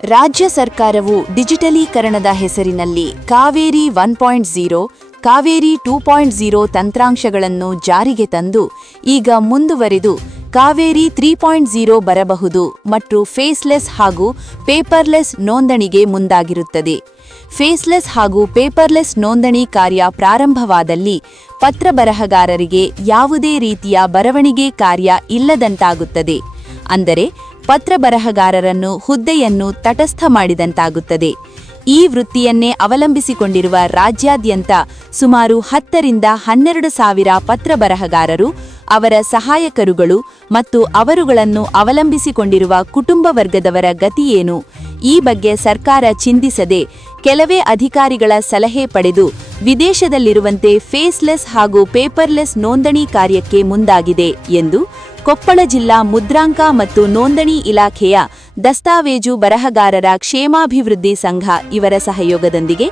ರಾಜ್ಯ ಸರ್ಕಾರವು ಡಿಜಿಟಲೀಕರಣದ ಹೆಸರಿನಲ್ಲಿ ಕಾವೇರಿ 1.0, ಕಾವೇರಿ 2.0 ತಂತ್ರಾಂಶಗಳನ್ನು ಜಾರಿಗೆ ತಂದು ಈಗ ಮುಂದುವರಿದು ಕಾವೇರಿ 3.0 ಬರಬಹುದು ಮತ್ತು ಫೇಸ್ಲೆಸ್ ಹಾಗೂ ಪೇಪರ್ಲೆಸ್ ನೋಂದಣಿಗೆ ಮುಂದಾಗಿರುತ್ತದೆ. ಫೇಸ್ಲೆಸ್ ಹಾಗೂ ಪೇಪರ್ಲೆಸ್ ನೋಂದಣಿ ಕಾರ್ಯ ಪ್ರಾರಂಭವಾದಲ್ಲಿ ಪತ್ರ ಬರಹಗಾರರಿಗೆ ಯಾವುದೇ ರೀತಿಯ ಬರವಣಿಗೆ ಕಾರ್ಯ ಇಲ್ಲದಂತಾಗುತ್ತದೆ. ಅಂದರೆ ಪತ್ರ ಬರಹಗಾರರನ್ನು ಹುದ್ದೆಯನ್ನು ತಟಸ್ಥ ಮಾಡಿದಂತಾಗುತ್ತದೆ. ಈ ವೃತ್ತಿಯನ್ನೇ ಅವಲಂಬಿಸಿಕೊಂಡಿರುವ ರಾಜ್ಯಾದ್ಯಂತ ಸುಮಾರು 10 ರಿಂದ 12 ಸಾವಿರ ಪತ್ರ ಬರಹಗಾರರು, ಅವರ ಸಹಾಯಕರುಗಳು ಮತ್ತು ಅವರುಗಳನ್ನು ಅವಲಂಬಿಸಿಕೊಂಡಿರುವ ಕುಟುಂಬ ವರ್ಗದವರ ಗತಿಯೇನು? ಈ ಬಗ್ಗೆ ಸರ್ಕಾರ ಚಿಂತಿಸದೆ ಕೆಲವೇ ಅಧಿಕಾರಿಗಳ ಸಲಹೆ ಪಡೆದು ವಿದೇಶದಲ್ಲಿರುವಂತೆ ಫೇಸ್ಲೆಸ್ ಹಾಗೂ ಪೇಪರ್ಲೆಸ್ ನೋಂದಣಿ ಕಾರ್ಯಕ್ಕೆ ಮುಂದಾಗಿದೆ ಎಂದು ಕೊಪ್ಪಳ ಜಿಲ್ಲಾ ಮುದ್ರಾಂಕ ಮತ್ತು ನೋಂದಣಿ ಇಲಾಖೆಯ ದಸ್ತಾವೇಜು ಬರಹಗಾರರ ಕ್ಷೇಮಾಭಿವೃದ್ಧಿ ಸಂಘ ಇವರ ಸಹಯೋಗದೊಂದಿಗೆ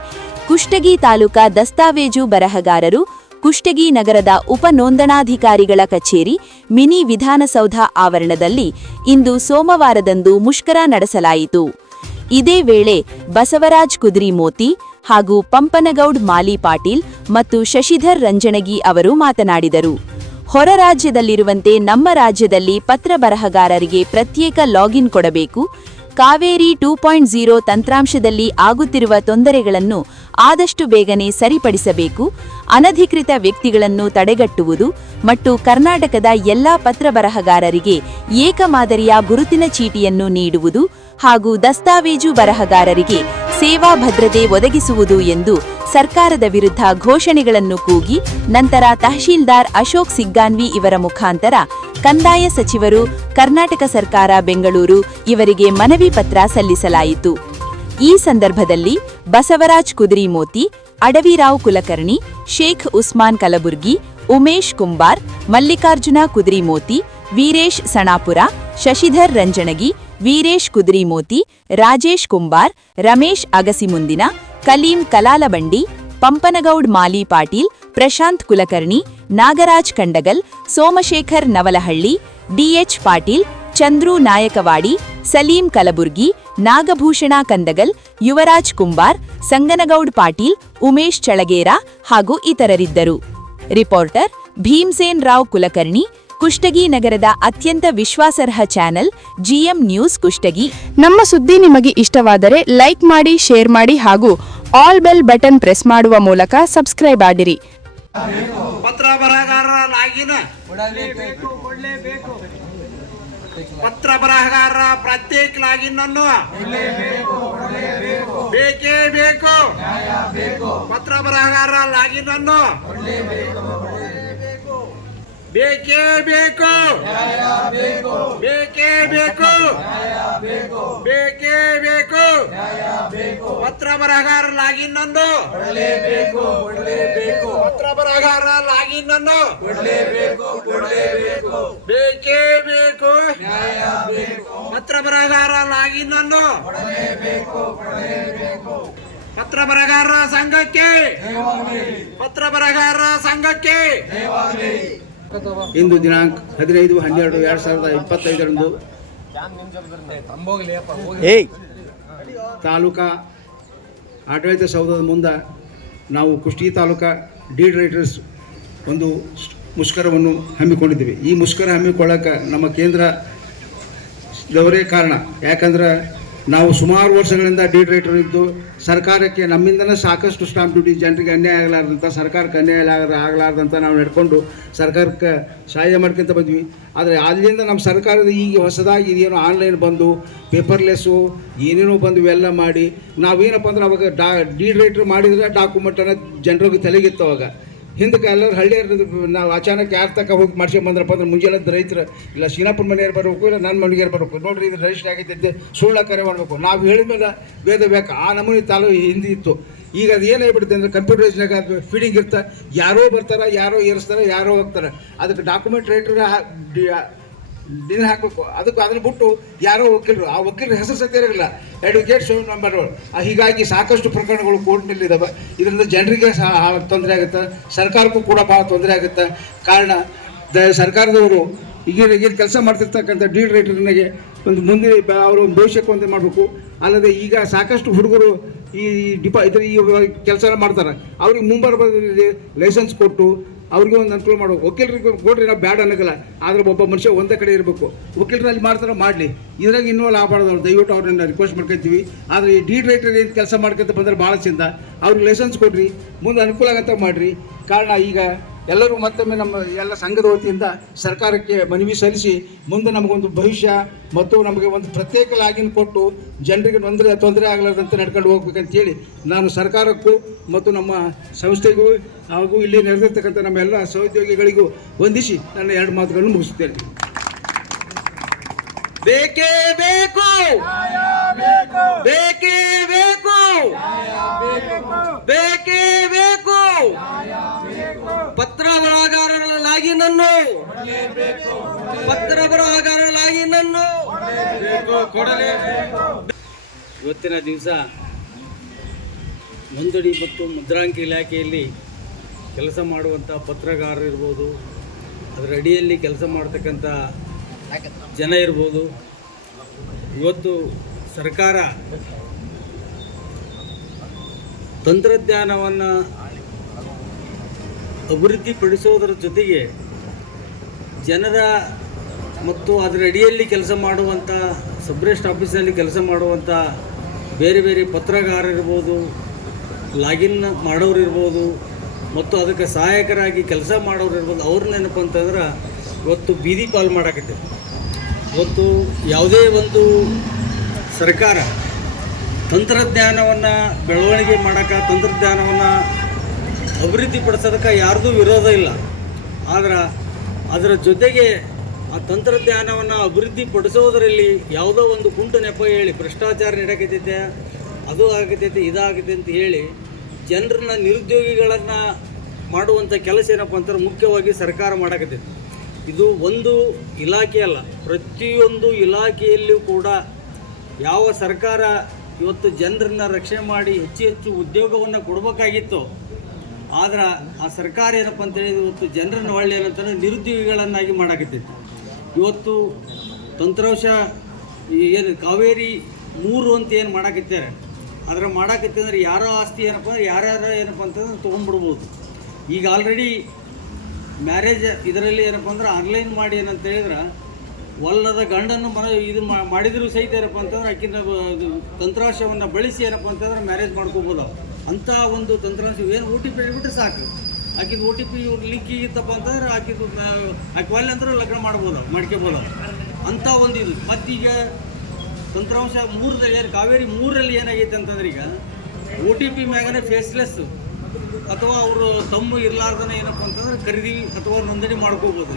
ಕುಷ್ಟಗಿ ತಾಲೂಕಾ ದಸ್ತಾವೇಜು ಬರಹಗಾರರು ಕುಷ್ಟಗಿ ನಗರದ ಉಪ ನೋಂದಣಾಧಿಕಾರಿಗಳ ಕಚೇರಿ ಮಿನಿ ವಿಧಾನಸೌಧ ಆವರಣದಲ್ಲಿ ಇಂದು ಸೋಮವಾರದಂದು ಮುಷ್ಕರ ನಡೆಸಲಾಯಿತು. ಇದೇ ವೇಳೆ ಬಸವರಾಜ್ ಕುದ್ರಿಮೋತಿ ಹಾಗೂ ಪಂಪನಗೌಡ್ ಮಾಲಿ ಪಾಟೀಲ್ ಮತ್ತು ಶಶಿಧರ್ ರಂಜಣಗಿ ಅವರು ಮಾತನಾಡಿದರು. ಹೊರ ರಾಜ್ಯದಲ್ಲಿರುವಂತೆ ನಮ್ಮ ರಾಜ್ಯದಲ್ಲಿ ಪತ್ರ ಬರಹಗಾರರಿಗೆ ಪ್ರತ್ಯೇಕ ಲಾಗಿನ್ ಕೊಡಬೇಕು. ಕಾವೇರಿ 2.0 ತಂತ್ರಾಂಶದಲ್ಲಿ ಆಗುತ್ತಿರುವ ತೊಂದರೆಗಳನ್ನು ಆದಷ್ಟು ಬೇಗನೆ ಸರಿಪಡಿಸಬೇಕು. ಅನಧಿಕೃತ ವ್ಯಕ್ತಿಗಳನ್ನು ತಡೆಗಟ್ಟುವುದು ಮತ್ತು ಕರ್ನಾಟಕದ ಎಲ್ಲಾ ಪತ್ರ ಬರಹಗಾರರಿಗೆ ಏಕಮಾದರಿಯ ಗುರುತಿನ ಚೀಟಿಯನ್ನು ನೀಡುವುದು ಹಾಗೂ ದಸ್ತಾವೇಜು ಬರಹಗಾರರಿಗೆ ಸೇವಾ ಭದ್ರತೆ ಒದಗಿಸುವುದು ಎಂದು ಸರ್ಕಾರದ ವಿರುದ್ಧ ಘೋಷಣೆಗಳನ್ನು ಕೂಗಿ ನಂತರ ತಹಶೀಲ್ದಾರ್ ಅಶೋಕ್ ಸಿಗ್ಗಾನ್ವಿ ಇವರ ಮುಖಾಂತರ ಕಂದಾಯ ಸಚಿವರು, ಕರ್ನಾಟಕ ಸರ್ಕಾರ ಬೆಂಗಳೂರು ಇವರಿಗೆ ಮನವಿ ಪತ್ರ ಸಲ್ಲಿಸಲಾಯಿತು. ಈ ಸಂದರ್ಭದಲ್ಲಿ ಬಸವರಾಜ್ ಕುದ್ರಿಮೋತಿ, ಅಡವಿರಾವ್ ಕುಲಕರ್ಣಿ, ಶೇಖ್ ಉಸ್ಮಾನ್ ಕಲಬುರ್ಗಿ, ಉಮೇಶ್ ಕುಂಬಾರ್, ಮಲ್ಲಿಕಾರ್ಜುನ ಕುದ್ರಿಮೋತಿ, ವೀರೇಶ್ ಸಣಾಪುರ, ಶಶಿಧರ್ ರಂಜಣಗಿ, ವೀರೇಶ್ ಕುದ್ರಿಮೋತಿ, ರಾಜೇಶ್ ಕುಂಬಾರ್, ರಮೇಶ್ ಅಗಸಿಮುಂದಿನ, ಕಲೀಂ ಕಲಾಲಬಂಡಿ, ಪಂಪನಗೌಡ್ ಮಾಲಿ ಪಾಟೀಲ್, ಪ್ರಶಾಂತ್ ಕುಲಕರ್ಣಿ, ನಾಗರಾಜ್ ಕಂಡಗಲ್, ಸೋಮಶೇಖರ್ ನವಲಹಳ್ಳಿ, ಡಿಎಚ್ ಪಾಟೀಲ್, ಚಂದ್ರು ನಾಯಕವಾಡಿ, ಸಲೀಂ ಕಲಬುರ್ಗಿ, ನಾಗಭೂಷಣ ಕಂದಗಲ್, ಯುವರಾಜ್ ಕುಂಬಾರ್, ಸಂಗನಗೌಡ್ ಪಾಟೀಲ್, ಉಮೇಶ್ ಚಳಗೇರ ಹಾಗೂ ಇತರರಿದ್ದರು. ರಿಪೋರ್ಟರ್ ಭೀಮ್ಸೇನ್ ರಾವ್ ಕುಲಕರ್ಣಿ, ಕುಷ್ಟಗಿ ನಗರದ ಅತ್ಯಂತ ವಿಶ್ವಾಸಾರ್ಹ ಚಾನೆಲ್ ಜಿಎಂ ನ್ಯೂಸ್ ಕುಷ್ಟಗಿ. ನಮ್ಮ ಸುದ್ದಿ ನಿಮಗೆ ಇಷ್ಟವಾದರೆ ಲೈಕ್ ಮಾಡಿ, ಶೇರ್ ಮಾಡಿ ಹಾಗೂ ಆಲ್ ಬೆಲ್ ಬಟನ್ ಪ್ರೆಸ್ ಮಾಡುವ ಮೂಲಕ ಸಬ್ಸ್ಕ್ರೈಬ್ ಆಗಿರಿ. ಪತ್ರ ಬರಹಗಾರರ ಲಾಗಿನ್ ಪತ್ರ ಬರಹಗಾರರ ಪ್ರತ್ಯೇಕ ಲಾಗಿನ್ ಅನ್ನು ಬೇಕೇ ಬೇಕು. ಪತ್ರ ಬರಹಗಾರರ ಲಾಗಿನ್ ಅನ್ನು ಬೇಕೇ ಬೇಕು. ಬೇಕೇ ಬೇಕು. ಬೇಕೇ ಬೇಕು. ಪತ್ರ ಬರಹಗಾರ ಲಾಗಿನ್ ಅನ್ನು ಪತ್ರ ಬರಹಗಾರ ಲಾಗಿನ್ ಅನ್ನು ಬೇಕೇ ಬೇಕು. ಪತ್ರ ಬರಹಗಾರ ಲಾಗಿನ್ ಅನ್ನು ಪತ್ರ ಬರಹಗಾರರ ಸಂಘಕ್ಕೆ ಪತ್ರ ಬರಹಗಾರರ ಸಂಘಕ್ಕೆ ಇಂದು ದಿನಾಂಕ 15/12/2025 ತಾಲೂಕಾ ಆಡಳಿತ ಸೌಧದ ಮುಂದೆ ನಾವು ಕುಷ್ಟಗಿ ತಾಲೂಕಾ ಡೀಡ್ ರೈಟರ್ಸ್ ಒಂದು ಮುಷ್ಕರವನ್ನು ಹಮ್ಮಿಕೊಂಡಿದ್ದೀವಿ. ಈ ಮುಷ್ಕರ ಹಮ್ಮಿಕೊಳ್ಳೋಕೆ ನಮ್ಮ ಕೇಂದ್ರದವರೇ ಕಾರಣ. ಯಾಕಂದ್ರೆ ನಾವು ಸುಮಾರು ವರ್ಷಗಳಿಂದ ಡೀಡ್ ರೈಟರ್ ಇದ್ದು ಸರ್ಕಾರಕ್ಕೆ ನಮ್ಮಿಂದನೇ ಸಾಕಷ್ಟು ಸ್ಟಾಂಪ್ ಡ್ಯೂಟಿ ಜನರಿಗೆ ಅನ್ಯಾಯ ಆಗಲಾರ್ದಂಥ, ಸರ್ಕಾರಕ್ಕೆ ಅನ್ಯಾಯ ಆಗಲಾರ್ದಂಥ ನಾವು ನಡ್ಕೊಂಡು ಸರ್ಕಾರಕ್ಕೆ ಸಹಾಯ ಮಾಡ್ಕೊಂತ ಬಂದ್ವಿ. ಆದರೆ ಅಲ್ಲಿಂದ ನಮ್ಮ ಸರ್ಕಾರದ ಈಗ ಹೊಸದಾಗಿ ಇದೇನೋ ಆನ್ಲೈನ್ ಬಂದು ಪೇಪರ್ಲೆಸ್ಸು ಏನೇನೋ ಬಂದು ಇವೆಲ್ಲ ಮಾಡಿ ನಾವೇನಪ್ಪ ಅಂದ್ರೆ ಅವಾಗ ಡೀಡ್ ರೈಟರ್ ಮಾಡಿದರೆ ಡಾಕ್ಯುಮೆಂಟನ್ನು ಜನರಿಗೆ ತಲೆಗಿತ್ತು. ಅವಾಗ ಹಿಂದಕ್ಕೆ ಎಲ್ಲರೂ ಹಳ್ಳಿಯರು ನಾವು ಅಚಾನಕ್ ಯಾರ ತಕ್ಕ ಹೋಗಿ ಮಾಡ್ಸ್ಕೊಂಬಂದ್ರಪ್ಪ ಅಂದ್ರೆ ಮುಂಜಾನೆ ರೈತರು ಇಲ್ಲ ಸೀನಾಪುರ ಮನೆಯವ್ರು ಬರಬೇಕು, ಇಲ್ಲ ನನ್ನ ಮನೆಗೆ ಬರಬೇಕು, ನೋಡ್ರಿ ಇದು ರಿಜಿಸ್ಟ್ರ್ ಆಗೈತೆ ಸುಳ್ಳ ಕರೆ ಮಾಡಬೇಕು. ನಾವು ಹೇಳಿದ್ಮೇಲೆ ವೇದ ಬೇಕು ಆ ನಮೂನಿ ಹಿಂದಿ ಇತ್ತು. ಈಗ ಅದು ಏನಾಗ್ಬಿಡುತ್ತೆ ಅಂದರೆ ಕಂಪ್ಯೂಟರೈಸ್ನಾಗ ಅದು ಫೀಡಿಂಗ್ ಇರ್ತಾ, ಯಾರೋ ಬರ್ತಾರೆ, ಯಾರೋ ಏರಿಸ್ತಾರೆ, ಯಾರೋ ಹೋಗ್ತಾರೆ. ಅದಕ್ಕೆ ಡಾಕ್ಯುಮೆಂಟ್ ರೈಟರ್ ದಿನ ಹಾಕಬೇಕು. ಅದನ್ನು ಬಿಟ್ಟು ಯಾರೋ ವಕೀಲರು, ಆ ವಕೀಲರ ಹೆಸರು ಸತ್ಯ ಇರಲಿಲ್ಲ, ಅಡ್ವೊಕೇಟ್ ಶೋ ನಂಬರ್. ಹೀಗಾಗಿ ಸಾಕಷ್ಟು ಪ್ರಕರಣಗಳು ಕೋರ್ಟ್ನಲ್ಲಿದ್ದಾವೆ. ಇದರಿಂದ ಜನರಿಗೆ ತೊಂದರೆ ಆಗುತ್ತೆ, ಸರ್ಕಾರಕ್ಕೂ ಕೂಡ ಭಾಳ ತೊಂದರೆ ಆಗುತ್ತೆ. ಕಾರಣ ಸರ್ಕಾರದವರು ಈಗ ಕೆಲಸ ಮಾಡ್ತಿರ್ತಕ್ಕಂಥ ಡೀಡ್ ರೈಟರ್ನಿಗೆ ಒಂದು ಮುಂದೆ ಅವರ ಒಂದು ಭವಿಷ್ಯಕ್ಕೆ ಒಂದು ಮಾಡಬೇಕು. ಅಲ್ಲದೆ ಈಗ ಸಾಕಷ್ಟು ಹುಡುಗರು ಈ ಈ ಕೆಲಸ ಮಾಡ್ತಾರೆ, ಅವ್ರಿಗೆ ಮುಂಬರ್ಬಲ್ಲಿ ಲೈಸೆನ್ಸ್ ಕೊಟ್ಟು ಅವ್ರಿಗೆ ಒಂದು ಅನುಕೂಲ ಮಾಡಬೇಕು. ವಕೀಲರಿಗೆ ಕೊಡ್ರಿ, ನಾವು ಬ್ಯಾಡ್ ಅನ್ನೋಲ್ಲ, ಆದರೆ ಒಬ್ಬ ಮನುಷ್ಯ ಒಂದೇ ಕಡೆ ಇರಬೇಕು. ವಕೀಲರು ಅಲ್ಲಿ ಮಾಡ್ತಾರೆ ಮಾಡಲಿ, ಇದ್ರಾಗ ಇನ್ವಾಲ್ವ್ ಆಗಬಾರ್ದು. ಅವ್ರು ದಯವಿಟ್ಟು ಅವ್ರನ್ನ ರಿಕ್ವೆಸ್ಟ್ ಮಾಡ್ಕೊತೀವಿ. ಆದರೆ ಈ ಡೈರೆಕ್ಟರ್ ಏನು ಕೆಲಸ ಮಾಡ್ಕೊತ ಬಂದರೆ ಭಾಳ ಚಂದ. ಅವ್ರಿಗೆ ಲೈಸೆನ್ಸ್ ಕೊಡ್ರಿ, ಮುಂದೆ ಅನುಕೂಲ ಆಗಂತ ಮಾಡಿರಿ. ಕಾರಣ ಈಗ ಎಲ್ಲರೂ ಮತ್ತೊಮ್ಮೆ ನಮ್ಮ ಎಲ್ಲ ಸಂಘದ ವತಿಯಿಂದ ಸರ್ಕಾರಕ್ಕೆ ಮನವಿ ಸಲ್ಲಿಸಿ ಮುಂದೆ ನಮಗೊಂದು ಭವಿಷ್ಯ ಮತ್ತು ನಮಗೆ ಒಂದು ಪ್ರತ್ಯೇಕ ಲಾಗಿನ್ ಕೊಟ್ಟು ಜನರಿಗೆ ತೊಂದರೆ ಆಗಲಾರ್ದಂತೆ ನಡ್ಕೊಂಡು ಹೋಗ್ಬೇಕಂತೇಳಿ ನಾನು ಸರ್ಕಾರಕ್ಕೂ ಮತ್ತು ನಮ್ಮ ಸಂಸ್ಥೆಗೂ ಹಾಗೂ ಇಲ್ಲಿ ನೆರೆದಿರ್ತಕ್ಕಂಥ ನಮ್ಮ ಎಲ್ಲ ಸಹೋದ್ಯೋಗಿಗಳಿಗೂ ವಂದಿಸಿ ನನ್ನ 2 ಮಾತುಗಳನ್ನು ಮುಗಿಸುತ್ತೇನೆ. ಬೇಕೇ ಬೇಕು, ಬೇಕೇ ಬೇಕು, ಬೇಕೇ ಬೇಕು. ಪತ್ರ ಬರಹಗಾರರಾಗಿ ನನ್ನು ಕೊಡಲೇಬೇಕು. ಇವತ್ತಿನ ದಿವಸ ನೋಂದಣಿ ಮತ್ತು ಮುದ್ರಾಂಕ ಇಲಾಖೆಯಲ್ಲಿ ಕೆಲಸ ಮಾಡುವಂಥ ಪತ್ರಗಾರರು ಇರ್ಬೋದು, ಅದರ ಅಡಿಯಲ್ಲಿ ಕೆಲಸ ಮಾಡ್ತಕ್ಕಂಥ ಜನ ಇರ್ಬೋದು. ಇವತ್ತು ಸರ್ಕಾರ ತಂತ್ರಜ್ಞಾನವನ್ನು ಅಭಿವೃದ್ಧಿಪಡಿಸೋದರ ಜೊತೆಗೆ ಜನರ ಮತ್ತು ಅದರ ಅಡಿಯಲ್ಲಿ ಕೆಲಸ ಮಾಡುವಂಥ ಸಬ್ರೆಸ್ಟ್ ಆಫೀಸಲ್ಲಿ ಕೆಲಸ ಮಾಡುವಂಥ ಬೇರೆ ಬೇರೆ ಪತ್ರಗಾರರಿರ್ಬೋದು, ಲಾಗಿನ್ ಮಾಡೋರು ಇರ್ಬೋದು ಮತ್ತು ಅದಕ್ಕೆ ಸಹಾಯಕರಾಗಿ ಕೆಲಸ ಮಾಡೋರು ಇರ್ಬೋದು. ಅವ್ರನ್ನೇನಪ್ಪ ಅಂತಂದ್ರೆ ಇವತ್ತು ಬೀದಿ ಪಾಲು ಮಾಡಾಕತ್ತೆ. ಇವತ್ತು ಯಾವುದೇ ಒಂದು ಸರ್ಕಾರ ತಂತ್ರಜ್ಞಾನವನ್ನು ಬೆಳವಣಿಗೆ ಮಾಡೋಕ್ಕೆ, ತಂತ್ರಜ್ಞಾನವನ್ನು ಅಭಿವೃದ್ಧಿಪಡಿಸೋದಕ್ಕೆ ಯಾರ್ದೂ ವಿರೋಧ ಇಲ್ಲ. ಆದ್ರೆ ಅದರ ಜೊತೆಗೆ ಆ ತಂತ್ರಜ್ಞಾನವನ್ನು ಅಭಿವೃದ್ಧಿಪಡಿಸೋದರಲ್ಲಿ ಯಾವುದೋ ಒಂದು ಕುಂಟು ನೆಪ ಹೇಳಿ ಭ್ರಷ್ಟಾಚಾರ ನಡಕತ್ತೈತೆ, ಅದು ಆಗತೈತೆ, ಇದಾಗತ್ತೆ ಅಂತ ಹೇಳಿ ಜನರನ್ನ ನಿರುದ್ಯೋಗಿಗಳನ್ನು ಮಾಡುವಂಥ ಕೆಲಸ ಏನಪ್ಪ ಅಂತಾರೆ ಮುಖ್ಯವಾಗಿ ಸರ್ಕಾರ ಮಾಡಕತ್ತೈತೆ. ಇದು ಒಂದು ಇಲಾಖೆ ಅಲ್ಲ, ಪ್ರತಿಯೊಂದು ಇಲಾಖೆಯಲ್ಲಿಯೂ ಕೂಡ ಯಾವ ಸರ್ಕಾರ ಇವತ್ತು ಜನರನ್ನ ರಕ್ಷಣೆ ಮಾಡಿ ಹೆಚ್ಚು ಉದ್ಯೋಗವನ್ನು ಕೊಡಬೇಕಾಗಿತ್ತು, ಆದ್ರೆ ಆ ಸರ್ಕಾರ ಏನಪ್ಪ ಅಂತೇಳಿ ಇವತ್ತು ಜನರನ್ನ ಒಳ್ಳೆ ಏನಂತಂದರೆ ನಿರುದ್ಯೋಗಿಗಳನ್ನಾಗಿ ಮಾಡಾಕತ್ತೈತಿ. ಇವತ್ತು ತಂತ್ರಾಂಶ ಏನು ಕಾವೇರಿ 3 ಅಂತ ಏನು ಮಾಡಾಕತ್ತಾರೆ, ಅದರ ಮಾಡಾಕತ್ತಿ ಅಂದರೆ ಯಾರೋ ಆಸ್ತಿ ಏನಪ್ಪ ಅಂದ್ರೆ ಯಾರ್ಯಾರು ಏನಪ್ಪ ಅಂತಂದ್ರೆ ತೊಗೊಂಡ್ಬಿಡ್ಬೋದು. ಈಗ ಆಲ್ರೆಡಿ ಮ್ಯಾರೇಜ್ ಇದರಲ್ಲಿ ಏನಪ್ಪ ಅಂದ್ರೆ ಆನ್ಲೈನ್ ಮಾಡಿ ಏನಂತ ಹೇಳಿದ್ರೆ ಒಲ್ಲದ ಗಂಡನ್ನು ಇದು ಮಾಡಿದರೂ ಸಹಿತ ಏನಪ್ಪ ಅಂತಂದ್ರೆ ಆಕಿನ ತಂತ್ರಾಂಶವನ್ನು ಬಳಸಿ ಏನಪ್ಪ ಅಂತಂದ್ರೆ ಮ್ಯಾರೇಜ್ ಮಾಡ್ಕೋಬೋದು. ಅಂಥ ಒಂದು ತಂತ್ರಾಂಶ ಏನು OTP ಹೇಳ್ಬಿಟ್ರೆ ಸಾಕು, ಆಕಿದು OTP ಲಿಂಕ್ ಇತ್ತಪ್ಪ ಅಂತಂದ್ರೆ ಆಕಿದು ಆಕೆ ಒಳ್ಳೆ ಅಂದ್ರೆ ಲಗ್ನ ಮಾಡ್ಕೋಬೋದು. ಅಂಥ ಒಂದು ಇದು. ಮತ್ತೀಗ ತಂತ್ರಾಂಶ 3ರಲ್ಲಿ ಏನು ಕಾವೇರಿ 3ರಲ್ಲಿ ಏನಾಗೈತೆ ಅಂತಂದ್ರೆ ಈಗ OTP ಮ್ಯಾಗನೇ ಫೇಸ್ಲೆಸ್ ಅಥವಾ ಅವರು ತಮ್ಮ ಇರಲಾರ್ದನೇ ಏನಪ್ಪ ಅಂತಂದ್ರೆ ಖರೀದಿ ಅಥವಾ ನೋಂದಣಿ ಮಾಡ್ಕೋಬೋದು.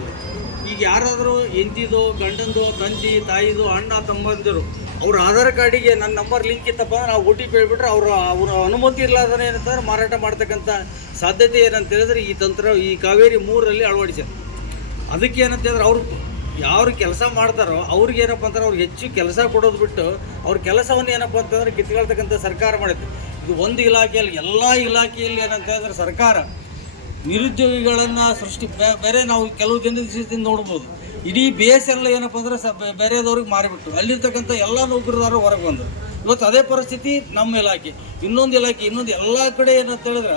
ಈಗ ಯಾರಾದರೂ ಹೆಂಡತಿದು, ಗಂಡಂದು, ತಂದೆ, ತಾಯಿದು, ಅಣ್ಣ, ತಮ್ಮಂದಿರು ಅವ್ರ ಆಧಾರ್ ಕಾರ್ಡಿಗೆ ನನ್ನ ನಂಬರ್ ಲಿಂಕ್ ಇತ್ತಪ್ಪ ಅಂದ್ರೆ ನಾವು OTP ಹೇಳ್ಬಿಟ್ರೆ ಅವ್ರ ಅನುಮತಿ ಇರಲಾರ್ದನೇ ಏನಂತಂದ್ರೆ ಮಾರಾಟ ಮಾಡ್ತಕ್ಕಂಥ ಸಾಧ್ಯತೆ ಏನಂತ ಹೇಳಿದ್ರೆ ಈ ಕಾವೇರಿ 3ರಲ್ಲಿ ಅಳವಡಿಸ್ಯಾರ. ಅದಕ್ಕೆ ಏನಂತ ಹೇಳಿದ್ರೆ ಅವ್ರು ಯಾರು ಕೆಲಸ ಮಾಡ್ತಾರೋ ಅವ್ರಿಗೆ ಏನಪ್ಪ ಅಂತಂದ್ರೆ ಅವ್ರಿಗೆ ಹೆಚ್ಚು ಕೆಲಸ ಕೊಡೋದು ಬಿಟ್ಟು ಅವ್ರ ಕೆಲಸವನ್ನು ಏನಪ್ಪ ಅಂತಂದ್ರೆ ಕಿತ್ಕೊಳ್ತಕ್ಕಂಥ ಸರ್ಕಾರ ಮಾಡುತ್ತೆ. ಇದು ಒಂದು ಇಲಾಖೆಯಲ್ಲಿ, ಎಲ್ಲ ಇಲಾಖೆಯಲ್ಲಿ ಏನಂತ ಹೇಳಿದ್ರೆ ಸರ್ಕಾರ ನಿರುದ್ಯೋಗಿಗಳನ್ನು ಬೇರೆ ನಾವು ಕೆಲವು ದಿನದಿಂದ ನೋಡ್ಬೋದು. ಇಡೀ ಬೇಸ್ ಎಲ್ಲ ಏನಪ್ಪ ಅಂದ್ರೆ ಬೇರೆದವ್ರಿಗೆ ಮಾರಿಬಿಟ್ಟು ಅಲ್ಲಿರ್ತಕ್ಕಂಥ ಎಲ್ಲ ನೌಕರದಾರರು ಹೊರಗೆ ಬಂದರು. ಇವತ್ತು ಅದೇ ಪರಿಸ್ಥಿತಿ ನಮ್ಮ ಇಲಾಖೆ, ಇನ್ನೊಂದು ಎಲ್ಲ ಕಡೆ ಏನಂತ ಹೇಳಿದ್ರೆ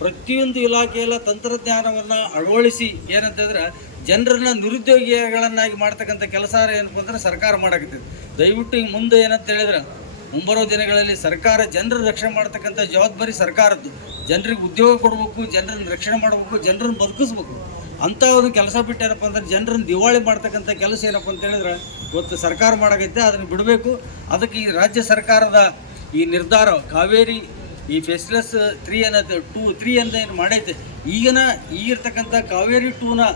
ಪ್ರತಿಯೊಂದು ಇಲಾಖೆಯೆಲ್ಲ ತಂತ್ರಜ್ಞಾನವನ್ನು ಅಳವಡಿಸಿ ಏನಂತ ಹೇಳಿದ್ರೆ ಜನರನ್ನ ನಿರುದ್ಯೋಗಿಗಳನ್ನಾಗಿ ಮಾಡ್ತಕ್ಕಂಥ ಕೆಲಸ ಏನಪ್ಪ ಅಂದ್ರೆ ಸರ್ಕಾರ ಮಾಡಾಕತ್ತಿದೆ. ದಯವಿಟ್ಟು ಈಗ ಮುಂದೆ ಏನಂತ ಹೇಳಿದ್ರೆ ಮುಂಬರೋ ದಿನಗಳಲ್ಲಿ ಸರ್ಕಾರ ಜನರ ರಕ್ಷಣೆ ಮಾಡ್ತಕ್ಕಂಥ ಜವಾಬ್ದಾರಿ ಸರ್ಕಾರದ್ದು. ಜನರಿಗೆ ಉದ್ಯೋಗ ಕೊಡಬೇಕು, ಜನರನ್ನು ರಕ್ಷಣೆ ಮಾಡಬೇಕು, ಜನರನ್ನು ಬದುಕಿಸ್ಬೇಕು. ಅಂಥ ಒಂದು ಕೆಲಸ ಬಿಟ್ಟು ಏನಪ್ಪ ಅಂದ್ರೆ ಜನರನ್ನು ದಿವಾಳಿ ಮಾಡ್ತಕ್ಕಂಥ ಕೆಲಸ ಏನಪ್ಪ ಅಂತ ಹೇಳಿದ್ರೆ ಇವತ್ತು ಸರ್ಕಾರ ಮಾಡಾಕೈತೆ, ಅದನ್ನು ಬಿಡಬೇಕು. ಅದಕ್ಕೆ ಈ ರಾಜ್ಯ ಸರ್ಕಾರದ ಈ ನಿರ್ಧಾರ ಕಾವೇರಿ ಈ ಫೇಸ್ಲೆಸ್ 3 ಅನ್ನೋದು 3 ಅಂತ ಏನು ಮಾಡೈತೆ, ಈಗಿರ್ತಕ್ಕಂಥ ಕಾವೇರಿ 2ನ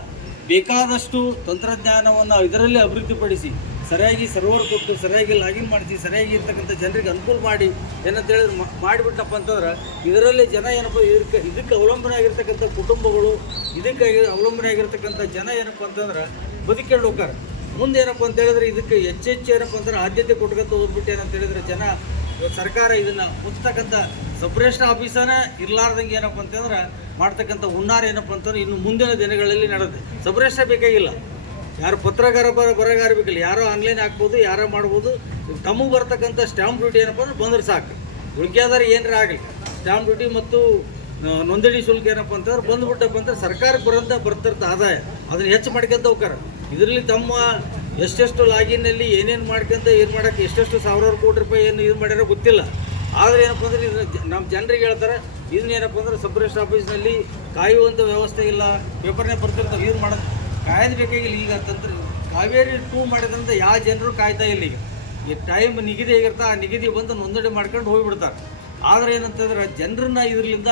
ಬೇಕಾದಷ್ಟು ತಂತ್ರಜ್ಞಾನವನ್ನು ಇದರಲ್ಲಿ ಅಭಿವೃದ್ಧಿಪಡಿಸಿ ಸರಿಯಾಗಿ ಸರ್ವರ್ ಕೊಟ್ಟು ಸರಿಯಾಗಿ ಲಾಗಿನ್ ಮಾಡಿಸಿ ಸರಿಯಾಗಿ ಇರ್ತಕ್ಕಂಥ ಜನರಿಗೆ ಅನುಕೂಲ ಮಾಡಿ ಏನಂತ ಹೇಳಿದ್ರೆ ಮಾಡಿಬಿಟ್ಟಪ್ಪ ಅಂತಂದ್ರೆ ಇದರಲ್ಲಿ ಜನ ಏನಪ್ಪ ಇದಕ್ಕೆ ಅವಲಂಬನೆ ಆಗಿರ್ತಕ್ಕಂಥ ಕುಟುಂಬಗಳು, ಇದಕ್ಕೆ ಅವಲಂಬನೆ ಆಗಿರ್ತಕ್ಕಂಥ ಜನ ಏನಪ್ಪ ಅಂತಂದ್ರೆ ಬದುಕೊಂಡು ಹೋಗ್ತಾರೆ. ಮುಂದೆ ಏನಪ್ಪ ಅಂತ ಹೇಳಿದ್ರೆ ಇದಕ್ಕೆ ಹೆಚ್ಚು ಏನಪ್ಪ ಅಂದ್ರೆ ಆದ್ಯತೆ ಕೊಟ್ಕೊಂತ ಹೋಗ್ಬಿಟ್ಟು ಏನಂತ ಹೇಳಿದ್ರೆ ಜನ ಸರ್ಕಾರ ಇದನ್ನು ಮುಚ್ಚತಕ್ಕಂಥ ಸಬ್ರೆಸ್ಟ್ ಆಫೀಸನೇ ಇರಲಾರ್ದಂಗೆ ಏನಪ್ಪ ಅಂತಂದ್ರೆ ಮಾಡ್ತಕ್ಕಂಥ ಹುನ್ನಾರ ಏನಪ್ಪ ಅಂತಂದ್ರೆ ಇನ್ನು ಮುಂದಿನ ದಿನಗಳಲ್ಲಿ ನಡೆಯುತ್ತೆ. ಸಬ್ರೆಸ್ಟೇ ಬೇಕಾಗಿಲ್ಲ, ಯಾರು ಪತ್ರಗಾರ ಬರಗಾರ ಬೇಕಿಲ್ಲ, ಯಾರೋ ಆನ್ಲೈನ್ ಹಾಕ್ಬೋದು, ಯಾರೋ ಮಾಡ್ಬೋದು. ತಮಗೆ ಬರ್ತಕ್ಕಂಥ ಸ್ಟ್ಯಾಂಪ್ ಡ್ಯೂಟಿ ಏನಪ್ಪ ಅಂದ್ರೆ ಬಂದ್ರೆ ಸಾಕು. ಉಳ್ಕ್ಯಾದಾರ ಏನಾರ ಆಗಲಿ ಸ್ಟ್ಯಾಂಪ್ ಡ್ಯೂಟಿ ಮತ್ತು ನೋಂದಣಿ ಶುಲ್ಕ ಏನಪ್ಪ ಅಂತಂದ್ರೆ ಬಂದುಬಿಟ್ಟಪ್ಪ ಅಂದ್ರೆ ಸರ್ಕಾರಕ್ಕೆ ಬರ್ತಿರ್ತ ಆದಾಯ ಅದನ್ನು ಹೆಚ್ಚು ಮಾಡ್ಕೊಂತ ಹೋಗ್ತಾರೆ. ಇದರಲ್ಲಿ ತಮ್ಮ ಎಷ್ಟೆಷ್ಟು ಲಾಗಿನ್ನಲ್ಲಿ ಏನೇನು ಮಾಡ್ಕೊಂತ ಏನು ಮಾಡೋಕ್ಕೆ ಎಷ್ಟೆಷ್ಟು ಸಾವಿರಾರು ಕೋಟಿ ರೂಪಾಯಿ ಏನು ಇದು ಮಾಡ್ಯಾರೋ ಗೊತ್ತಿಲ್ಲ. ಆದರೆ ಏನಪ್ಪ ಅಂದ್ರೆ ಇದು ನಮ್ಮ ಜನರಿಗೆ ಹೇಳ್ತಾರೆ, ಇದನ್ನೇನಪ್ಪ ಅಂದ್ರೆ ಸಬ್ ರಿಜಿಸ್ಟ್ರ್ ಆಫೀಸ್ನಲ್ಲಿ ಕಾಯುವಂಥ ವ್ಯವಸ್ಥೆ ಇಲ್ಲ, ಪೇಪರ್ನೇ ಬರ್ತಿರ್ತಾರೆ. ಇದು ಮಾಡೋದು ಕಾಯೋದು ಬೇಕಾಗಿಲ್ಲ. ಈಗ ಕಾವೇರಿ 2 ಮಾಡಿದ್ರಿಂದ ಯಾವ ಜನರು ಕಾಯ್ತಾ ಇಲ್ಲ. ಈಗ ಟೈಮ್ ನಿಗದಿ ಆಗಿರ್ತಾ ಆ ನಿಗದಿ ಬಂದು ನೋಂದಣಿ ಮಾಡ್ಕೊಂಡು ಹೋಗಿಬಿಡ್ತಾರೆ. ಆದರೆ ಏನಂತಂದ್ರೆ ಜನರನ್ನ ಇದರಿಂದ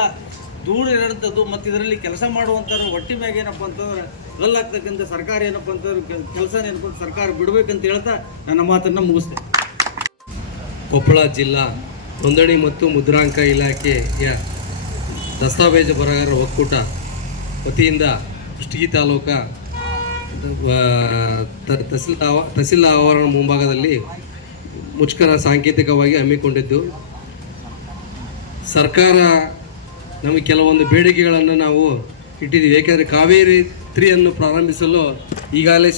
ದೂರ ಇರೋಂಥದ್ದು ಮತ್ತು ಇದರಲ್ಲಿ ಕೆಲಸ ಮಾಡುವಂಥವ್ರು ಒಟ್ಟಿ ಮ್ಯಾಗ ಏನಪ್ಪ ಅಂತಂದ್ರೆ ಗಲ್ಲಾಗ್ತಕ್ಕಂಥ ಸರ್ಕಾರ ಏನಪ್ಪ ಅಂತಂದ್ರೆ ಕೆಲಸ ಏನಪ್ಪ ಸರ್ಕಾರ ಬಿಡಬೇಕಂತ ಹೇಳ್ತಾ ನನ್ನ ಮಾತನ್ನು ಮುಗಿಸ್ತೇನೆ. ಕೊಪ್ಪಳ ಜಿಲ್ಲಾ ನೋಂದಣಿ ಮತ್ತು ಮುದ್ರಾಂಕ ಇಲಾಖೆಯ ದಸ್ತಾವೇಜು ಬರಗಾರರ ಒಕ್ಕೂಟ ವತಿಯಿಂದ ಕುಷ್ಟಗಿ ತಾಲೂಕಾ ತಹಸೀಲ್ ಆವರಣ ಮುಂಭಾಗದಲ್ಲಿ ಮುಷ್ಕರ ಸಾಂಕೇತಿಕವಾಗಿ ಹಮ್ಮಿಕೊಂಡಿದ್ದು, ಸರ್ಕಾರ ನಮಗೆ ಕೆಲವೊಂದು ಬೇಡಿಕೆಗಳನ್ನು ನಾವು ಇಟ್ಟಿದ್ದೀವಿ. ಏಕೆಂದರೆ ಕಾವೇರಿ 3 ಪ್ರಾರಂಭಿಸಲು ಈಗಾಗಲೇ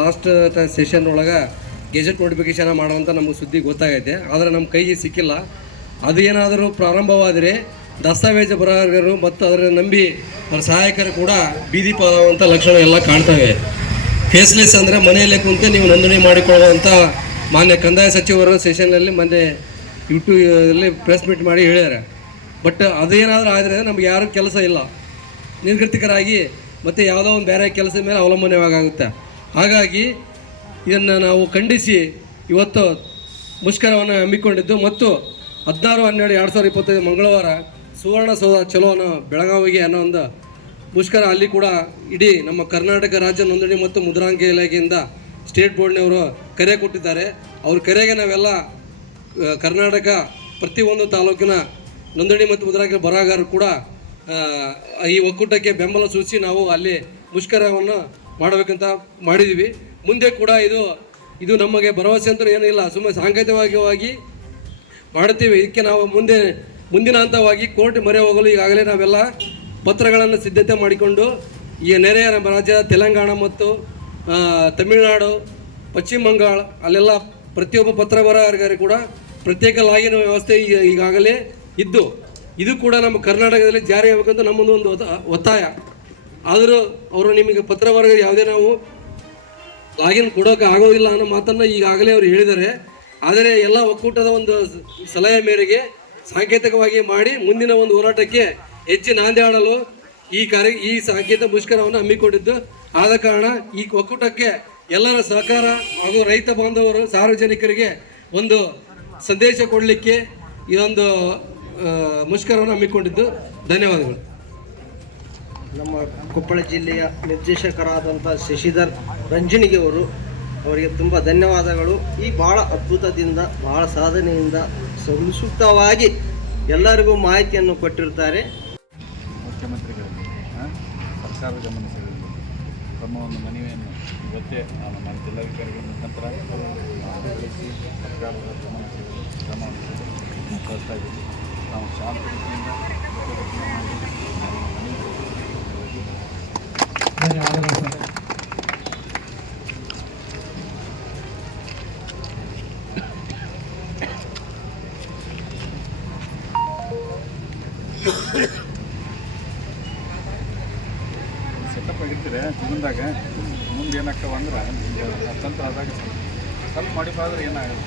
ಲಾಸ್ಟ್ ಸೆಷನ್ ಒಳಗೆ ಗೆಜೆಟ್ ನೋಟಿಫಿಕೇಶನ್ ಮಾಡೋಂಥ ನಮಗೆ ಸುದ್ದಿ ಗೊತ್ತಾಗೈತೆ. ಆದರೆ ನಮ್ಮ ಕೈಗೆ ಸಿಕ್ಕಿಲ್ಲ. ಅದು ಏನಾದರೂ ಪ್ರಾರಂಭವಾದರೆ ದಸ್ತಾವೇಜು ಬರಗಾರರು ಮತ್ತು ಅದರ ನಂಬಿ ಅವರ ಸಹಾಯಕರು ಕೂಡ ಬೀದಿ ಪಾಲಾಗುವಂಥ ಲಕ್ಷಣ ಎಲ್ಲ ಕಾಣ್ತವೆ. ಫೇಸ್ಲೆಸ್ ಅಂದರೆ ಮನೆಯಲ್ಲೇ ಕುಂತು ನೀವು ನೋಂದಣಿ ಮಾಡಿಕೊಳ್ಳುವಂಥ ಮಾನ್ಯ ಕಂದಾಯ ಸಚಿವರು ಸೆಷನ್ನಲ್ಲಿ ಮೊನ್ನೆ ಯೂಟ್ಯೂಬಲ್ಲಿ ಪ್ರೆಸ್ ಮೀಟ್ ಮಾಡಿ ಹೇಳ್ಯಾರೆ. ಬಟ್ ಅದೇನಾದರೂ ಆದರೆ ನಮ್ಗೆ ಯಾರೂ ಕೆಲಸ ಇಲ್ಲ, ನಿರ್ಗತಿಕರಾಗಿ ಮತ್ತು ಯಾವುದೋ ಒಂದು ಬೇರೆ ಕೆಲಸದ ಮೇಲೆ ಅವಲಂಬನೆಯಾಗುತ್ತೆ. ಹಾಗಾಗಿ ಇದನ್ನು ನಾವು ಖಂಡಿಸಿ ಇವತ್ತು ಮುಷ್ಕರವನ್ನು ಹಮ್ಮಿಕೊಂಡಿದ್ದು ಮತ್ತು 16/12/2025 ಮಂಗಳವಾರ ಸುವರ್ಣಸೌಧ ಚಲೋ ಅನ್ನೋ ಬೆಳಗಾವಿಗೆ ಅನ್ನೋ ಒಂದು ಮುಷ್ಕರ, ಅಲ್ಲಿ ಕೂಡ ಇಡೀ ನಮ್ಮ ಕರ್ನಾಟಕ ರಾಜ್ಯ ನೋಂದಣಿ ಮತ್ತು ಮುದ್ರಾಂಕ ಇಲಾಖೆಯಿಂದ ಸ್ಟೇಟ್ ಬೋರ್ಡ್ನವರು ಕರೆ ಕೊಟ್ಟಿದ್ದಾರೆ. ಅವ್ರ ಕರೆಗೆ ನಾವೆಲ್ಲ ಕರ್ನಾಟಕ ಪ್ರತಿಯೊಂದು ತಾಲೂಕಿನ ನೋಂದಣಿ ಮತ್ತು ಮುದ್ರಾಂಕ ಬರಹಗಾರರು ಕೂಡ ಈ ಒಕ್ಕೂಟಕ್ಕೆ ಬೆಂಬಲ ಸೂಚಿಸಿ ನಾವು ಅಲ್ಲಿ ಮುಷ್ಕರವನ್ನು ಮಾಡಬೇಕಂತ ಮಾಡಿದ್ದೀವಿ. ಮುಂದೆ ಕೂಡ ಇದು ನಮಗೆ ಭರವಸೆ ಅಂತೂ ಏನಿಲ್ಲ, ಸುಮ್ಮನೆ ಸಾಂಕೇತಿಕವಾಗಿ ಮಾಡ್ತೀವಿ. ಇದಕ್ಕೆ ನಾವು ಮುಂದಿನ ಹಂತವಾಗಿ ಕೋರ್ಟ್ ಮೊರೆ ಹೋಗಲು ಈಗಾಗಲೇ ನಾವೆಲ್ಲ ಪತ್ರಗಳನ್ನು ಸಿದ್ಧತೆ ಮಾಡಿಕೊಂಡು ಈ ನೆರೆಯ ನಮ್ಮ ರಾಜ್ಯ ತೆಲಂಗಾಣ ಮತ್ತು ತಮಿಳುನಾಡು, ಪಶ್ಚಿಮ ಬಂಗಾಳ ಅಲ್ಲೆಲ್ಲ ಪ್ರತಿಯೊಬ್ಬ ಪತ್ರ ಬರಹಗಾರರಿಗೆ ಕೂಡ ಪ್ರತ್ಯೇಕ ಲಾಗಿನ್ ವ್ಯವಸ್ಥೆ ಈಗಾಗಲೇ ಇದ್ದು ಇದು ಕೂಡ ನಮ್ಮ ಕರ್ನಾಟಕದಲ್ಲಿ ಜಾರಿ ಆಗಬೇಕಂತ ನಮ್ಮದು ಒಂದು ಒತ್ತಾಯ. ಆದರೂ ಅವರು ನಿಮಗೆ ಪತ್ರ ಬರಗಾರ ಯಾವುದೇ ನಾವು ಲಾಗಿನ್ ಕೊಡೋಕೆ ಆಗೋದಿಲ್ಲ ಅನ್ನೋ ಮಾತನ್ನು ಈಗಾಗಲೇ ಅವರು ಹೇಳಿದ್ದಾರೆ. ಆದರೆ ಎಲ್ಲ ಒಕ್ಕೂಟದ ಒಂದು ಸಲಹೆ ಮೇರೆಗೆ ಸಾಂಕೇತಿಕವಾಗಿ ಮಾಡಿ ಮುಂದಿನ ಒಂದು ಹೋರಾಟಕ್ಕೆ ಹೆಚ್ಚು ನಾಂದಿ ಆಡಲು ಈ ಸಾಂಕೇತಿಕ ಮುಷ್ಕರವನ್ನು ಹಮ್ಮಿಕೊಂಡಿದ್ದು. ಆದ ಕಾರಣ ಈ ಒಕ್ಕೂಟಕ್ಕೆ ಎಲ್ಲರ ಸಹಕಾರ ಹಾಗೂ ರೈತ ಬಾಂಧವರು ಸಾರ್ವಜನಿಕರಿಗೆ ಒಂದು ಸಂದೇಶ ಕೊಡಲಿಕ್ಕೆ ಈ ಒಂದು ಮುಷ್ಕರವನ್ನು ಹಮ್ಮಿಕೊಂಡಿದ್ದು. ಧನ್ಯವಾದಗಳು. ನಮ್ಮ ಕೊಪ್ಪಳ ಜಿಲ್ಲೆಯ ನಿರ್ದೇಶಕರಾದಂಥ ಶಶಿಧರ್ ರಂಜನಿಗೆ ಅವರಿಗೆ ತುಂಬ ಧನ್ಯವಾದಗಳು. ಈ ಭಾಳ ಅದ್ಭುತದಿಂದ ಭಾಳ ಸಾಧನೆಯಿಂದ ಸಂಕ್ಷಿಪ್ತವಾಗಿ ಎಲ್ಲರಿಗೂ ಮಾಹಿತಿಯನ್ನು ಕೊಟ್ಟಿರ್ತಾರೆ. ಮುಖ್ಯಮಂತ್ರಿಗಳಲ್ಲಿ ಸರ್ಕಾರದ ಗಮನಿಸಿದಲ್ಲಿ ತಮ್ಮ ಒಂದು ಮನವಿಯನ್ನು ಇವತ್ತೇ ನಮ್ಮ ಜಿಲ್ಲಾಧಿಕಾರಿಗಳ ಮುಖಾಂತರ ತಿಳಿಸಿ ಸರ್ಕಾರದ ಗಮನಿಸಿದಲ್ಲಿ ಕ್ರಮವನ್ನು ಕಳಿಸ್ತಾ ಇದ್ದೀವಿ. ನಾವು ಶಾಂತ ರೀತಿಯಿಂದ ಸೆಟಪ್ ಆಗಿರ್ತೀರಿ ಜೀವನದಾಗ ಮುಂದೆ ಏನಾಗ್ತಾವ ಅಂದ್ರೆ ತಂತ್ರ ಆದಾಗ ಸ್ವಲ್ಪ ಮಾಡಿಫೈ ಆದ್ರೆ ಏನಾಗುತ್ತೆ.